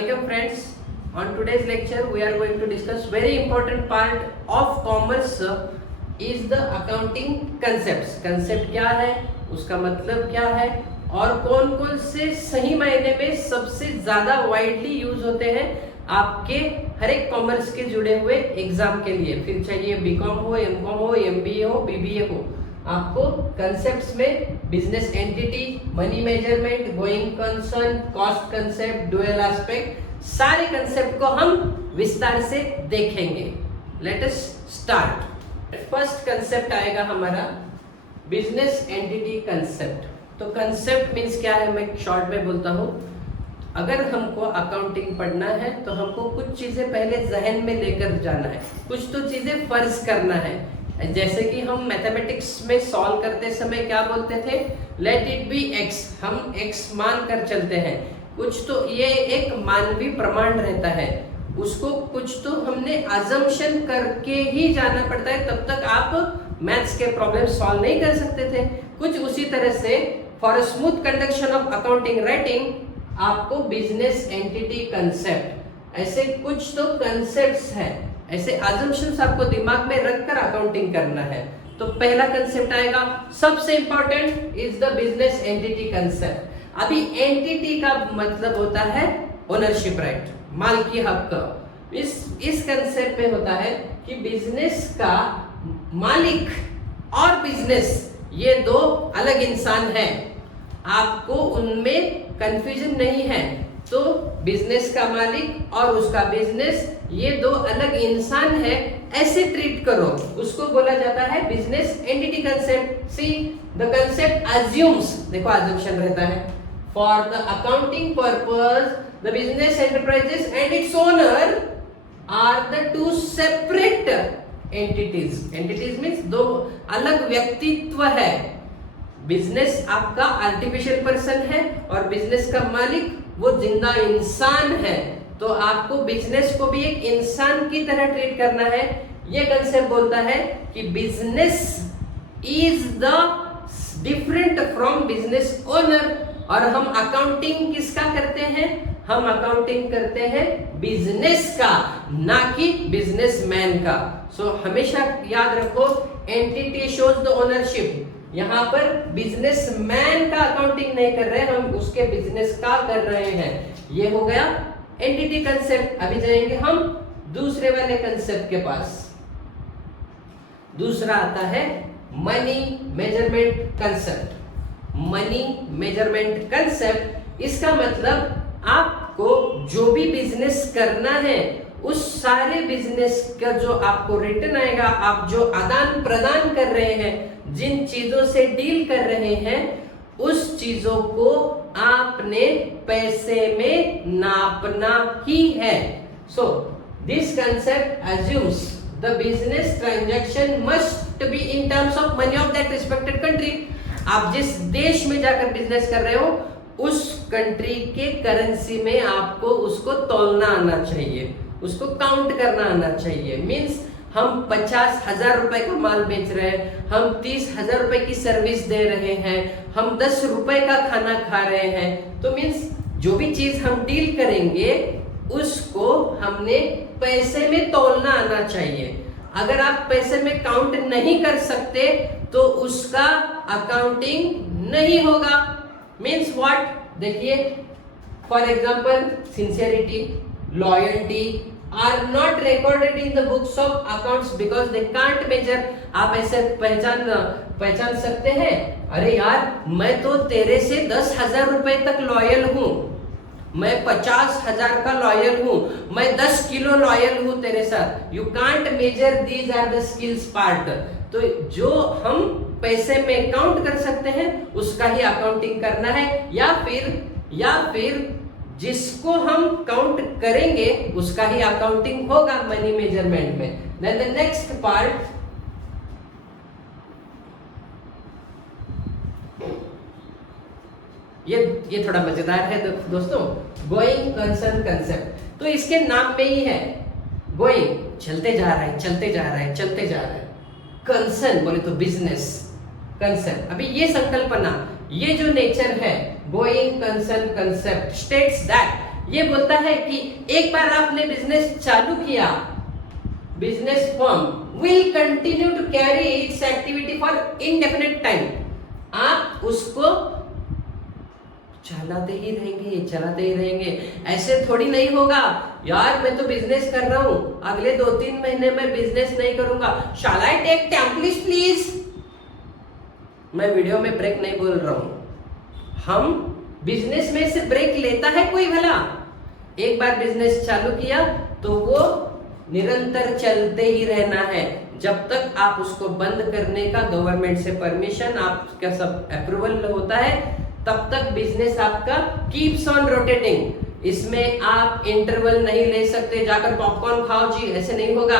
Welcome friends. On today's lecture we are going to discuss very important part of commerce is the accounting concepts. Concept क्या है, उसका मतलब क्या है और कौन कौन से सही मायने में सबसे ज्यादा वाइडली यूज होते हैं आपके हर एक कॉमर्स के जुड़े हुए एग्जाम के लिए, फिर चाहिए बीकॉम हो, एमकॉम हो, एमबीए हो, बीबीए हो, आपको कंसेप्ट्स में business entity, money measurement, going concern, cost concept, dual aspect, सारे कंसेप्ट को हम विस्तार से देखेंगे. Let us start. First concept आएगा हमारा बिजनेस एंटिटी कंसेप्ट. तो कंसेप्ट मीन्स क्या है, मैं शॉर्ट में बोलता हूँ. अगर हमको अकाउंटिंग पढ़ना है तो हमको कुछ चीजें पहले जहन में लेकर जाना है, कुछ तो चीजें फर्ज करना है. जैसे कि हम मैथमेटिक्स में सॉल्व करते समय क्या बोलते थे, लेट इट बी एक्स, हम एक्स मान कर चलते हैं. कुछ तो ये एक मानवीय प्रमाण रहता है, उसको कुछ तो हमने अजम्पशन करके ही जाना पड़ता है, तब तक आप मैथ्स के प्रॉब्लम सॉल्व नहीं कर सकते थे. कुछ उसी तरह से for smooth conduction of accounting writing आपको बिजनेस एंटिटी कंसेप्ट, ऐसे कुछ तो कंसेप्ट्स हैं, ऐसे अजम्पशंस आपको दिमाग में रखकर अकाउंटिंग करना है. तो पहला कंसेप्ट आएगा, सबसे important is the business entity concept. अभी एंटिटी का मतलब होता है ओनरशिप राइट, मालिकी हक. इस कंसेप्ट में होता है कि बिजनेस का मालिक और बिजनेस ये दो अलग इंसान हैं, आपको उनमें कंफ्यूजन नहीं है. तो बिजनेस का मालिक और उसका बिजनेस ये दो अलग इंसान है, ऐसे ट्रीट करो, उसको बोला जाता है business entity concept. See the concept assumes, देखो अजम्पशन रहता है, for the accounting purpose the business enterprises and its owner are the two separate entities. Entities means दो अलग व्यक्तित्व है. बिजनेस आपका आर्टिफिशियल पर्सन है और बिजनेस का मालिक वो जिंदा इंसान है. तो आपको बिजनेस को भी एक इंसान की तरह ट्रीट करना है. ये कंसेप्ट बोलता है कि business is the different from business owner. और हम अकाउंटिंग किसका करते हैं, हम अकाउंटिंग करते हैं बिजनेस का, ना कि बिजनेसमैन का. सो हमेशा याद रखो, एंटिटी शोज द ओनरशिप. यहाँ पर बिजनेसमैन का अकाउंटिंग नहीं कर रहे, हम उसके बिजनेस का कर रहे हैं. ये हो गया एंटिटी कंसेप्ट. अभी जाएंगे हम दूसरे वाले कंसेप्ट के पास. दूसरा आता है money measurement concept. Money measurement concept, इसका मतलब आपको जो भी बिजनेस करना है उस सारे बिजनेस का जो आपको रिटर्न आएगा, आप जो आदान प्रदान कर रहे हैं, जिन चीजों से डील कर रहे हैं, उस चीजों को आपने पैसे में नापना ही है. So this concept assumes the business transaction must be in terms of money of that respected country. आप जिस देश में जाकर बिजनेस कर रहे हो उस कंट्री के करेंसी में आपको उसको तौलना आना चाहिए, उसको काउंट करना आना चाहिए. मींस हम 50,000 रुपए का माल बेच रहे हैं, हम 30,000 रुपए की सर्विस दे रहे हैं, हम 10 रुपए का खाना खा रहे हैं. तो मींस जो भी चीज हम डील करेंगे उसको हमने पैसे में तौलना आना चाहिए. अगर आप पैसे में काउंट नहीं कर सकते तो उसका अकाउंटिंग नहीं होगा. मीन्स व्हाट, देखिए for example sincerity, loyalty are not recorded in the books of accounts because they can't measure. आप ऐसे पहचान सकते हैं, अरे यार मैं तो तेरे से 10,000 रुपए तक लॉयल हूं, मैं 50,000 का लॉयल हूं, मैं 10 किलो लॉयल हूं तेरे साथ. You can't measure, these are the skills part. तो जो हम पैसे में काउंट कर सकते हैं उसका ही अकाउंटिंग करना है, या फिर जिसको हम काउंट करेंगे उसका ही अकाउंटिंग होगा मनी मेजरमेंट में. देन द नेक्स्ट पार्ट, ये थोड़ा मजेदार है दोस्तों, गोइंग कंसर्न कंसेप्ट. तो इसके नाम में ही है, गोइंग चलते जा रहा है, चलते जा रहा है, चलते जा रहा है. कंसर्न बोले तो बिजनेस कंसेप्ट. अभी ये संकल्पना, ये जो नेचर है going concern concept states that ये बोलता है कि एक बार आपने बिजनेस चालू किया, business firm will continue to carry its activity for indefinite time. आप उसको चलाते ही रहेंगे। ऐसे थोड़ी नहीं होगा यार, मैं तो बिजनेस कर रहा हूं, अगले 2-3 महीने में बिजनेस नहीं करूंगा, शैल आई टेक टेम्पलेट प्लीज। मैं वीडियो में ब्रेक नहीं बोल रहा हूं। हम बिजनेस में से ब्रेक लेता है कोई भला? एक बार बिजनेस चालू किया तो वो निरंतर चलते ही रहना है जब तक आप उसको बंद करने का गवर्नमेंट से परमिशन, आपका सब अप्रूवल होता है, तब तक बिजनेस आपका कीप्स ऑन रोटेटिंग। इसमें आप इंटरवल नहीं ले सकते, जाकर पॉपकॉर्न खाओ जी, ऐसे नहीं होगा।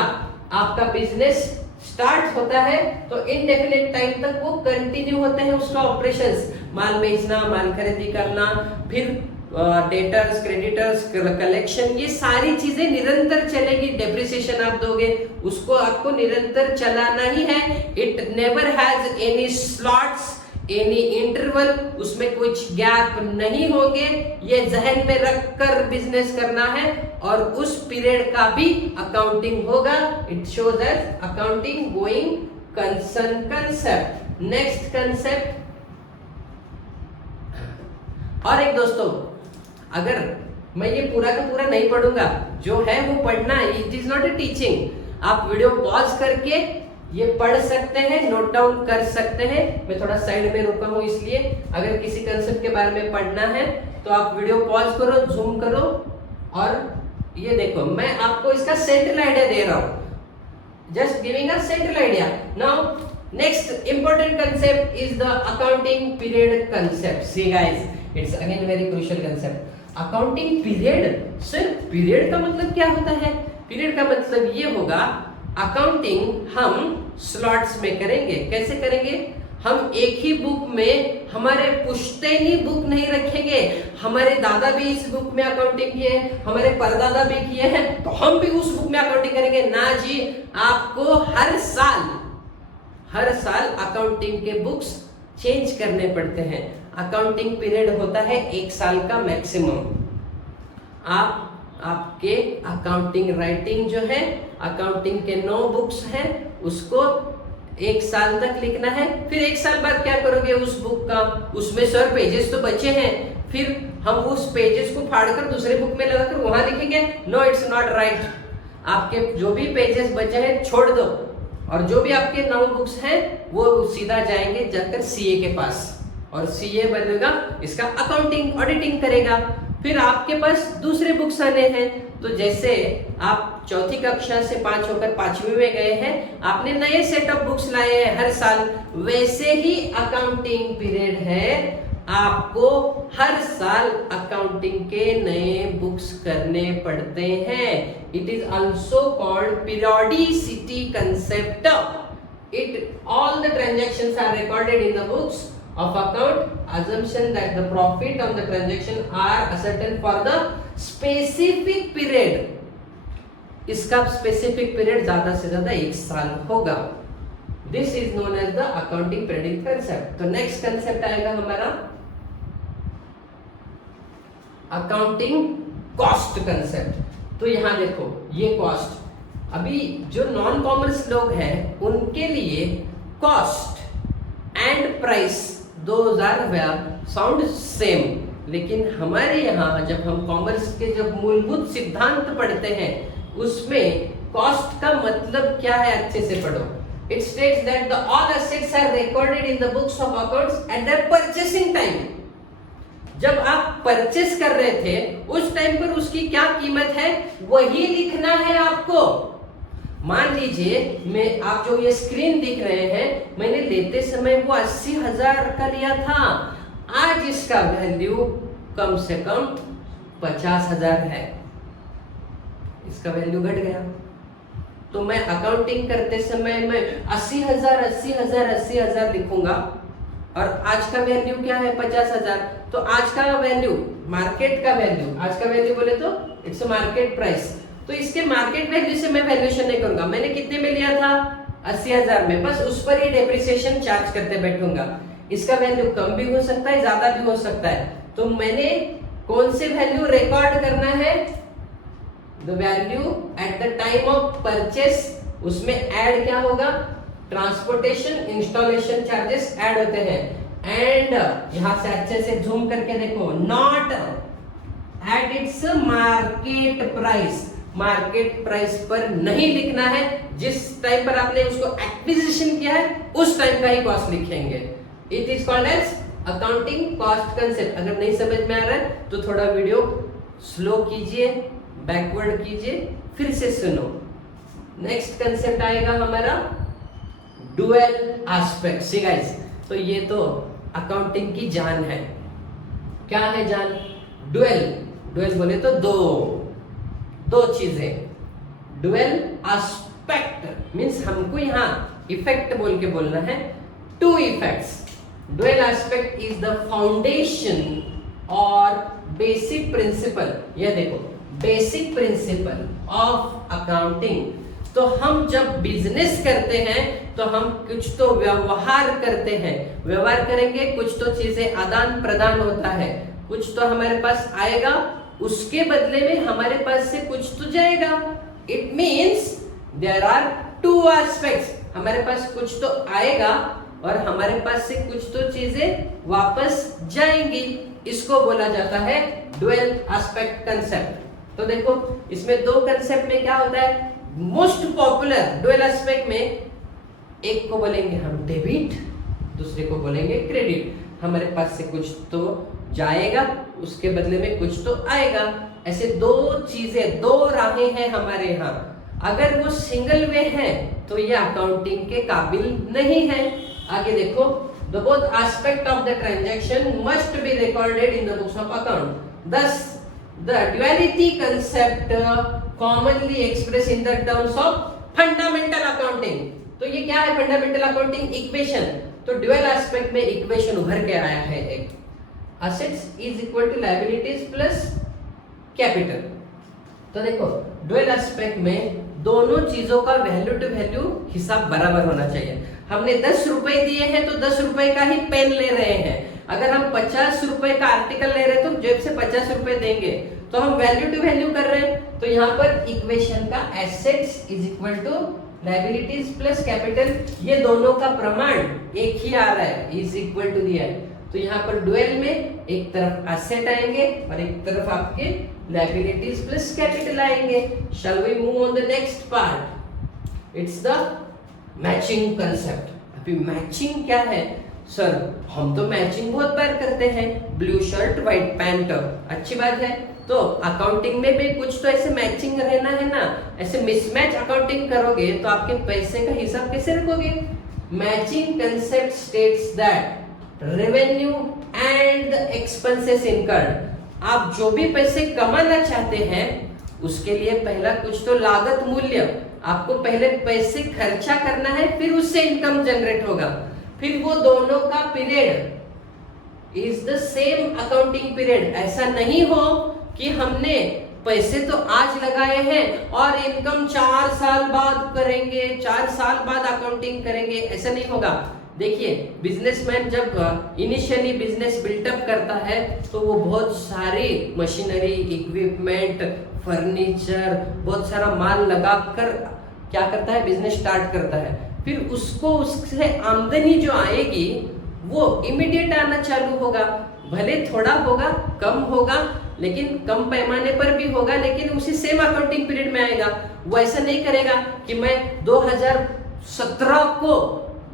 आपका बिजनेस स्टार्ट होता है तो इनडेफिनेट टाइम तक वो कंटिन्यू होते हैं उसका ऑपरेशंस, माल बेचना, माल खरीदी करना, फिर डेटर्स, क्रेडिटर्स, कलेक्शन, ये सारी चीजें निरंतर चलेगी। डेप्रिसिएशन आप दोगे, उसको आपको निरंतर चलाना ही है। It never has any slots, any interval, उसमें कुछ गैप नहीं होंगे। ये जहन में रखकर बिजनेस करना है और उस पीरियड का भी अकाउंटिंग होगा। It shows as accounting going concern concept. Next concept और एक दोस्तों, अगर मैं ये पूरा का पूरा नहीं पढ़ूंगा, जो है वो पढ़ना है, it is not a teaching. आप वीडियो पॉज करके ये पढ़ सकते हैं, नोट डाउन कर सकते हैं। मैं थोड़ा साइड में रुका हूं इसलिए, अगर किसी कंसेप्ट के बारे में पढ़ना है तो आप वीडियो पॉज करो, जूम करो और ये देखो, मैं आपको इसका सेंट्रल आइडिया दे रहा हूं, just giving a central idea. Now next important concept is the accounting period concept. See guys, it's again very crucial concept. Accounting period, sir period का मतलब क्या होता है? पीरियड का मतलब ये होगा, अकाउंटिंग हम स्लॉट्स में करेंगे। कैसे करेंगे? हम एक ही बुक में हमारे पुश्तैनी बुक नहीं रखेंगे। हमारे दादा भी इस बुक में अकाउंटिंग किए हैं, हमारे परदादा भी किए हैं, तो हम भी उस बुक में अकाउंटिंग करेंगे ना जी। आपको हर साल अकाउंटिंग के बुक्स चेंज करने पड़ते हैं। अकाउंटिंग पीरियड होता है 1 साल का मैक्सिमम। आपके अकाउंटिंग राइटिंग जो है, अकाउंटिंग के 9 बुक्स हैं, उसको 1 साल तक लिखना है। फिर 1 साल बाद क्या करोगे उस बुक का? उसमें सर पेजेस तो बचे हैं, फिर हम उस पेजेस को फाड़कर दूसरे बुक में लगाकर वहां लिखेंगे? No, it's not right. आपके जो भी पेजेस बचे हैं छोड़ दो, और जो भी आपके 9 बुक्स हैं वो सीधा जाएंगे जाकर सीए के पास, और सीए बनेगा इसका अकाउंटिंग ऑडिटिंग करेगा। फिर आपके पास दूसरे बुक्स आने हैं, तो जैसे आप चौथी कक्षा से 5 होकर 5वीं में गए हैं, आपने नए सेट ऑफ बुक्स लाए हैं हर साल, वैसे ही अकाउंटिंग पीरियड है। आपको हर साल अकाउंटिंग के नए बुक्स करने पड़ते हैं। It is also called periodicity concept. It all the transactions are recorded in the books of account, assumption that the profit of the transaction are ascertained for the specific period। इसका specific period ज्यादा से ज्यादा 1 साल होगा। This is known as the accounting periodic concept। तो next concept आएगा हमारा accounting cost concept। तो यहाँ देखो, ये cost, अभी जो नॉन कॉमर्स लोग हैं उनके लिए cost and price those are sound same, लेकिन हमारे यहाँ जब हम कॉमर्स के जब मूलभूत सिद्धांत पढ़ते हैं उसमें कॉस्ट का मतलब क्या है अच्छे से पढ़ो। It states that the all assets are recorded in the books of accounts at the purchasing time. जब आप परचेस कर रहे थे उस टाइम पर उसकी क्या कीमत है वही लिखना है आपको। मान लीजिए आप जो ये स्क्रीन दिख रहे हैं, मैंने लेते समय वो 80,000 का लिया था, आज इसका वैल्यू कम से कम 50,000 है, इसका वैल्यू घट गया। तो मैं अकाउंटिंग करते समय मैं 80,000 लिखूंगा, और आज का वैल्यू क्या है 50,000। तो आज का वैल्यू, मार्केट का वैल्यू, आज का वैल्यू बोले तो इट्स मार्केट प्राइस, तो इसके मार्केट वैल्यू से मैं वैल्यूएशन नहीं करूंगा। मैंने कितने में लिया था 80,000 में, बस उस पर ही डेप्रिसिएशन चार्ज करते बैठूंगा। इसका वैल्यू कम भी हो सकता है, ज्यादा भी हो सकता है। तो मैंने कौन से वैल्यू रिकॉर्ड करना है? The value at the time of purchase, उसमें ऐड क्या होगा? ट्रांसपोर्टेशन, इंस्टॉलेशन चार्जेस ऐड होते हैं। एंड यहां से अच्छे से जूम करके देखो, not at its market price, market price पर नहीं लिखना है। जिस टाइम पर आपने उसको एक्विजिशन किया है उस टाइम का ही कॉस्ट लिखेंगे। It is called as accounting cost concept. अगर नहीं समझ में आ रहा है तो थोड़ा वीडियो स्लो कीजिए, बैकवर्ड कीजिए, फिर से सुनो। नेक्स्ट कंसेप्ट आएगा हमारा डुअल एस्पेक्ट। सी गाइस, तो ये तो अकाउंटिंग की जान है। क्या है जान? डुअल, डुअल बोले तो दो चीजें। डुअल एस्पेक्ट मींस हमको यहाँ इफेक्ट बोल के बोलना है, two effects. Dual aspect is the foundation और बेसिक प्रिंसिपल। ये देखो, बेसिक प्रिंसिपल ऑफ अकाउंटिंग। तो हम जब बिजनेस करते हैं तो हम कुछ तो व्यवहार करते हैं, व्यवहार करेंगे, कुछ तो चीजें आदान प्रदान होता है, कुछ तो हमारे पास आएगा, उसके बदले में हमारे पास से कुछ तो जाएगा। It means there are two aspects. हमारे पास कुछ तो आएगा और हमारे पास से कुछ तो चीजें वापस जाएंगी। इसको बोला जाता है डुअल एस्पेक्ट कंसेप्ट। तो देखो, इसमें दो कंसेप्ट में क्या होता है? मोस्ट पॉपुलर डुअल एस्पेक्ट में एक को बोलेंगे हम डेबिट, दूसरे को बोलेंगे क्रेडिट। हमारे पास से कुछ तो जाएगा, उसके बदले में कुछ तो आएगा। ऐसे दो चीजें, दो राहें हैं हमारे यहाँ। अगर वो सिंगल वे है तो ये अकाउंटिंग के काबिल नहीं है। आगे देखो, the both aspect of the transaction must be recorded in the books of account. thus the duality concept commonly expressed in the terms of fundamental accounting। तो ये क्या है फंडामेंटल अकाउंटिंग? इक्वेशन। तो ड्यूअल एस्पेक्ट में equation उभर के आया है एक, assets is equal to liabilities plus capital. तो देखो, ड्यूअल एस्पेक्ट में दोनों चीजों का वैल्यू टू वैल्यू हिसाब बराबर होना चाहिए। हमने 10 रुपए दिए हैं तो 10 रुपए का ही पेन ले रहे हैं। अगर हम 50 रुपए का आर्टिकल ले रहे हैं तो जेब से 50 रुपए देंगे, तो हम वैल्यू टू वैल्यू कर रहे हैं। तो यहाँ पर इक्वेशन का assets is equal to liabilities plus capital, ये दोनों का प्रमाण एक ही आ रहा है, इज इक्वल टू दिया है। तो यहाँ पर डुअल में एक तरफ एसेट आएंगे और एक तरफ आपके लायबिलिटीज प्लस कैपिटल आएंगे। Shall we move on the next part? It's the matching concept. अभी मैचिंग क्या है? सर, हम तो मैचिंग बहुत बार करते हैं, ब्लू शर्ट व्हाइट पैंट, अच्छी बात है। तो अकाउंटिंग में भी कुछ तो ऐसे मैचिंग रहना है ना। ऐसे मिसमैच अकाउंटिंग करोगे तो आपके पैसे का हिसाब कैसे रखोगे? Matching concept states that revenue and the expenses incurred. आप जो भी पैसे कमाना चाहते हैं उसके लिए पहला कुछ तो लागत मूल्य, आपको पहले पैसे खर्चा करना है, फिर उससे इनकम जनरेट होगा। फिर वो दोनों का period is the same accounting period. ऐसा नहीं हो कि हमने पैसे तो आज लगाए हैं और इनकम 4 साल बाद करेंगे, 4 साल बाद अकाउंटिंग करेंगे, ऐसा नहीं होगा। देखिए, बिजनेसमैन जब इनिशियली बिजनेस बिल्टअप करता है तो वो बहुत सारी मशीनरी, इक्विपमेंट, फर्नीचर, बहुत सारा माल लगाकर क्या करता है? बिजनेस स्टार्ट करता है। फिर उसको उससे आमदनी जो आएगी वो इमीडिएट आना चालू होगा। भले थोड़ा होगा, कम होगा, लेकिन कम पैमाने पर भी होगा, लेकिन उसी सेम अकाउंटिंग पीरियड में आएगा। वो ऐसा नहीं करेगा कि मैं 2017 को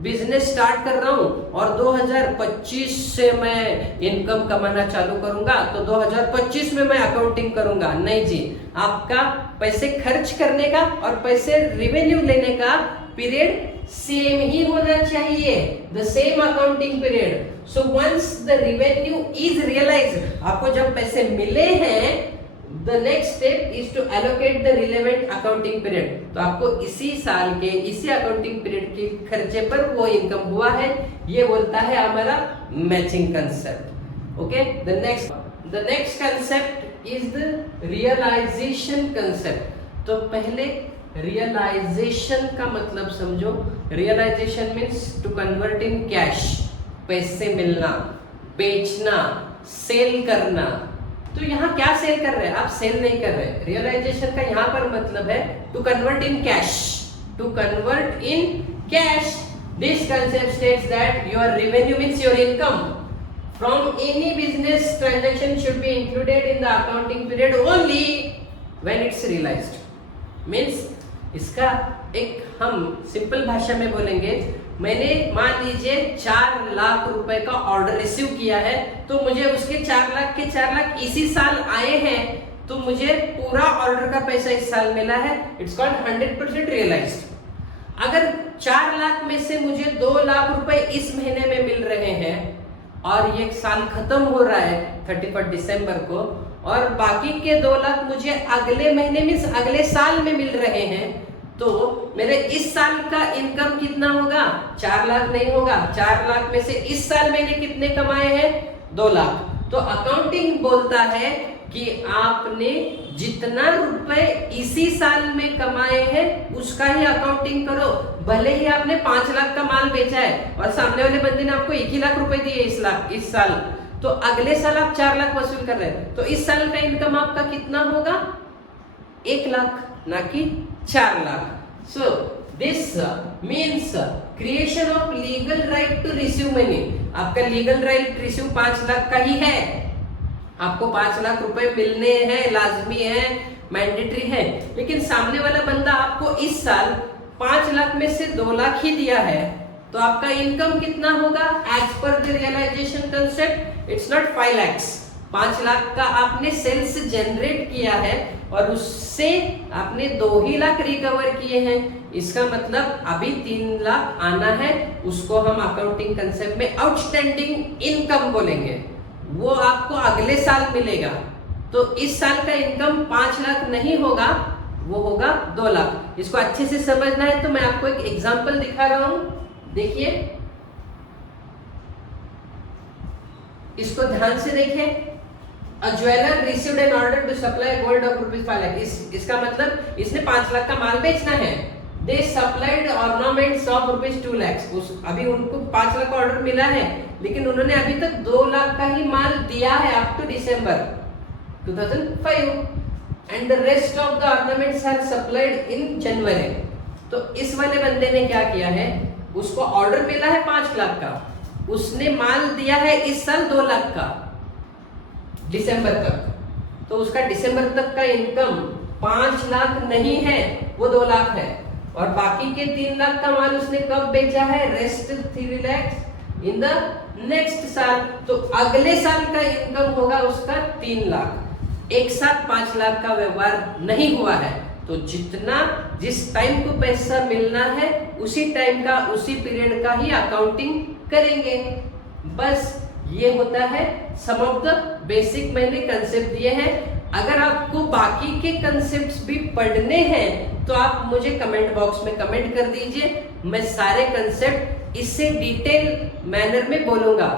बिजनेस स्टार्ट कर रहा हूं और 2025 से मैं इनकम कमाना चालू करूंगा तो 2025 में मैं अकाउंटिंग करूंगा। नहीं जी, आपका पैसे खर्च करने का और पैसे रिवेन्यू लेने का पीरियड सेम ही होना चाहिए, the same accounting period. So once the revenue is realised, आपको जब पैसे मिले हैं, the next step is to allocate the relevant accounting period. तो आपको इसी साल के इसी अकाउंटिंग पीरियड के खर्चे पर वो इनकम हुआ है, ये बोलता है हमारा matching concept. Okay, the next concept is the realisation concept. तो पहले रियलाइजेशन का मतलब समझो। Realisation means to convert in cash, पैसे मिलना, बेचना, सेल करना। तो यहाँ क्या सेल कर रहे हैं? आप सेल नहीं कर रहे। रियलाइजेशन का यहाँ पर मतलब है to convert in cash, to convert in cash. This concept states that your revenue means your income from any business transaction should be included in the accounting period only when it's realised. Means इसका एक हम simple भाषा में बोलेंगे, मैंने मान लीजिए 4 लाख रुपए का ऑर्डर रिसीव किया है, तो मुझे उसके 4 लाख के 4 लाख इसी साल आए हैं, तो मुझे पूरा ऑर्डर का पैसा इस साल मिला है। It's called 100% realised. अगर 4 लाख में से मुझे 2 लाख रुपए इस महीने में मिल रहे हैं और ये साल खत्म हो रहा है 31 दिसंबर को, और बाकी के 2 लाख मुझे अगले महीने में अगले साल में मिल रहे हैं, तो मेरे इस साल का इनकम कितना होगा? 4 लाख नहीं होगा। 4 लाख में से इस साल मैंने कितने कमाए हैं? 2 लाख। तो अकाउंटिंग बोलता है कि आपने जितना रुपए इसी साल में कमाए हैं उसका ही अकाउंटिंग करो। भले ही आपने 5 लाख का माल बेचा है और सामने वाले बंदे ने आपको 1 ही लाख रुपए दिए इस साल, तो अगले साल आप 4 लाख वसूल कर रहे हैं, तो इस साल का इनकम आपका कितना होगा? 1 लाख, ना कि 4 lakh. So this means creation of legal right to receive money। आपका लीगल राइट रिसीव 5 लाख का ही है, आपको 5 लाख रुपए मिलने हैं, लाजमी है, मैंडेटरी है। लेकिन सामने वाला बंदा आपको इस साल 5 लाख में से 2 लाख ही दिया है, तो आपका इनकम कितना होगा? As per the realisation concept it's not 5 lakhs। 5 lakh का आपने सेल्स जनरेट किया है और उससे आपने 2 ही लाख रिकवर किए हैं। इसका मतलब अभी 3 लाख आना है, उसको हम अकाउंटिंग कंसेप्ट में आउटस्टैंडिंग इनकम बोलेंगे। वो आपको अगले साल मिलेगा। तो इस साल का इनकम 5 लाख नहीं होगा, वो होगा 2 लाख। इसको अच्छे से समझना है तो मैं आपको एक एग्जांपल दिखा रहा हूं, देखिए, इसको ध्यान से देखें। A jeweler received an order to supply gold of ₹5 lakh। इसका मतलब इसने 5 लाख का माल बेचना है। They supplied ornaments of ₹2 lakhs। अभी उनको 5 लाख का ऑर्डर मिला है, लेकिन उन्होंने अभी तक 2 लाख का ही माल दिया है up to December 2005, and the rest of the ornaments are supplied in January। तो इस वाले बंदे ने क्या किया है, उसको ऑर्डर मिला है 5 लाख का, उसने माल दिया है इस साल 2 लाख का दिसंबर तक, तो उसका दिसंबर तक का इनकम 5 लाख नहीं है, वो 2 लाख है। और बाकी के 3 लाख का माल उसने कब बेचा है? Rest 3 lakhs in the next साल। तो अगले साल का इनकम होगा उसका 3 लाख। एक साथ 5 लाख का व्यवहार नहीं हुआ है, तो जितना जिस टाइम को पैसा मिलना है उसी टाइम का उसी पीरियड का ही अकाउंटिंग करेंगे। बस ये होता है सम ऑफ द बेसिक मैंने कंसेप्ट दिए हैं। अगर आपको बाकी के कंसेप्ट्स भी पढ़ने हैं तो आप मुझे कमेंट बॉक्स में कमेंट कर दीजिए, मैं सारे कंसेप्ट इससे डिटेल मैनर में बोलूंगा।